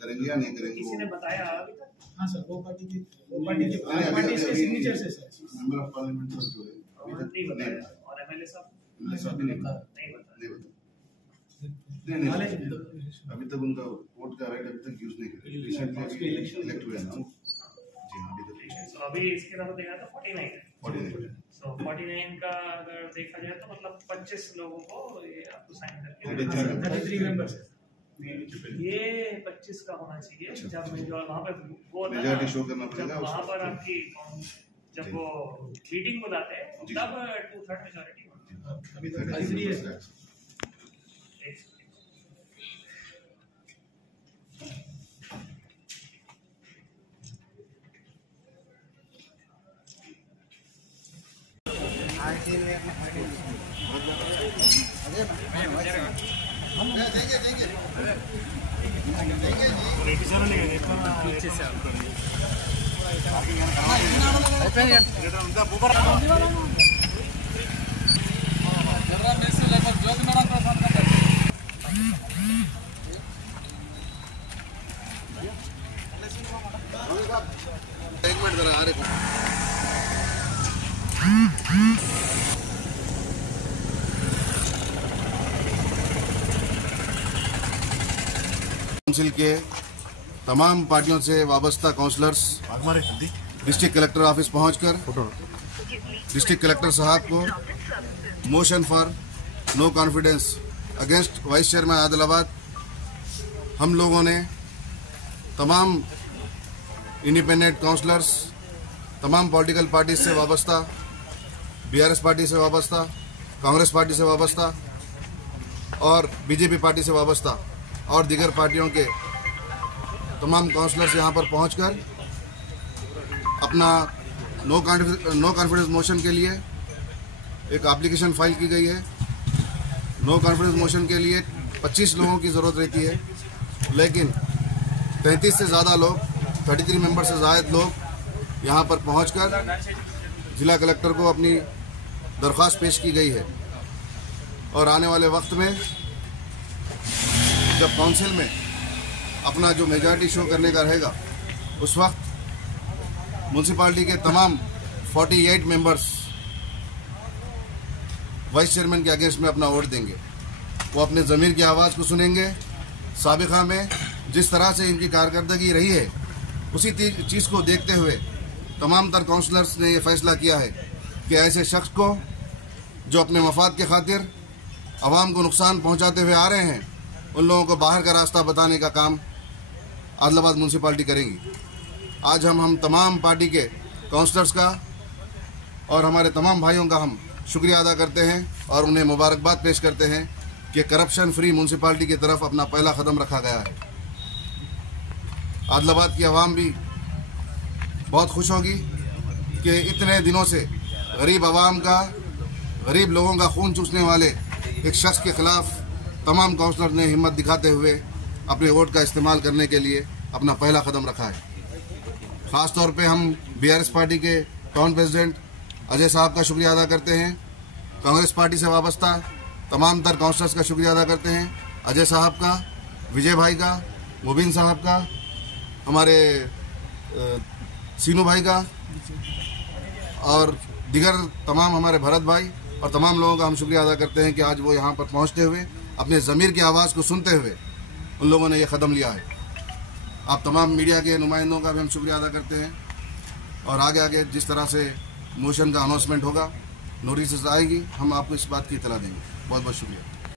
करेंगे या नहीं करेंगे। किसी ने बताया अभी तक? हाँ सर, वो पार्टी इसके सिग्नेचर से सर। मेंबर ऑफ पार्लियामेंट जो है नहीं बताया, और एमएलए साहब नहीं बता। नहीं अभी तक उनका वोट का राइट अभी तक यूज नहीं किया। रिसेंटली इलेक्ट हुए ना। जी हाँ, अभी तक। सो अभी इसके तरफ देखा तो 49 है। 49 सो 49 का अगर देखा जाए तो मतलब 25 लोगों को ये आपको साइन करके 33 मेंबर्स है। ये 25 का होना चाहिए। जब जो वहाँ पे वो मेजॉरिटी शो करना पड़ेगा। वहाँ पर आपकी जब वो मीटिंग बुलाते हैं तब 2/3 मेजॉरिटी होती है। अभी तक 33 है। एक मिनट जरा आ रहे काउंसिल के तमाम पार्टियों से वाबस्ता काउंसलर्स डिस्ट्रिक्ट कलेक्टर ऑफिस पहुंचकर डिस्ट्रिक्ट कलेक्टर साहब को motion for no confidence against vice chairman Adilabad हम लोगों ने तमाम इंडिपेंडेंट काउंसलर्स, तमाम पॉलिटिकल पार्टी से वाबस्ता, बीआरएस पार्टी से वाबस्ता, कांग्रेस पार्टी से वाबस्ता और बीजेपी पार्टी से वाबस्ता और दीगर पार्टियों के तमाम काउंसलर्स यहां पर पहुंचकर अपना नो कॉन्फिडेंस मोशन के लिए एक एप्लीकेशन फाइल की गई है। नो कॉन्फिडेंस मोशन के लिए 25 लोगों की ज़रूरत रहती है, लेकिन 33 से ज़्यादा लोग, 33 मेंबर से ज़ायद लोग यहाँ पर पहुंचकर जिला कलेक्टर को अपनी दरख्वास्त पेश की गई है। और आने वाले वक्त में जब काउंसिल में अपना जो मेजॉरिटी शो करने का रहेगा, उस वक्त म्यूनसिपालिटी के तमाम 48 मेंबर्स वाइस चेयरमैन के अगेंस्ट में अपना वोट देंगे। वो अपने ज़मीर की आवाज़ को सुनेंगे। साबिक़ा में जिस तरह से इनकी कारकर्दगी रही है, उसी चीज़ को देखते हुए तमाम तर काउंसलर्स ने यह फैसला किया है कि ऐसे शख्स को जो अपने मफाद के खातिर आवाम को नुकसान पहुंचाते हुए आ रहे हैं, उन लोगों को बाहर का रास्ता बताने का काम आदिलाबाद म्यूनसिपालिटी करेंगी। आज हम तमाम पार्टी के काउंसलर्स का और हमारे तमाम भाइयों का हम शुक्रिया अदा करते हैं और उन्हें मुबारकबाद पेश करते हैं कि करप्शन फ्री म्यूनसिपालिटी की तरफ अपना पहला कदम रखा गया है। आदिलाबाद की आवाम भी बहुत खुश होगी कि इतने दिनों से गरीब आवाम का, गरीब लोगों का खून चूसने वाले एक शख्स के खिलाफ तमाम काउंसलर ने हिम्मत दिखाते हुए अपने वोट का इस्तेमाल करने के लिए अपना पहला कदम रखा है। ख़ास तौर पे हम बीआरएस पार्टी के टाउन प्रेसिडेंट अजय साहब का शुक्रिया अदा करते हैं। कांग्रेस पार्टी से वाबस्ता तमाम तर काउंसलर्स का शुक्रिया अदा करते हैं। अजय साहब का, विजय भाई का, मुबीन साहब का, हमारे सीनू भाई का और दिगर तमाम हमारे भरत भाई और तमाम लोगों का हम शुक्रिया अदा करते हैं कि आज वो यहाँ पर पहुँचते हुए अपने ज़मीर की आवाज़ को सुनते हुए उन लोगों ने ये कदम लिया है। आप तमाम मीडिया के नुमाइंदों का भी हम शुक्रिया अदा करते हैं और आगे जिस तरह से मोशन का अनाउंसमेंट होगा, नोटिस आएगी, हम आपको इस बात की इतला देंगे। बहुत बहुत शुक्रिया।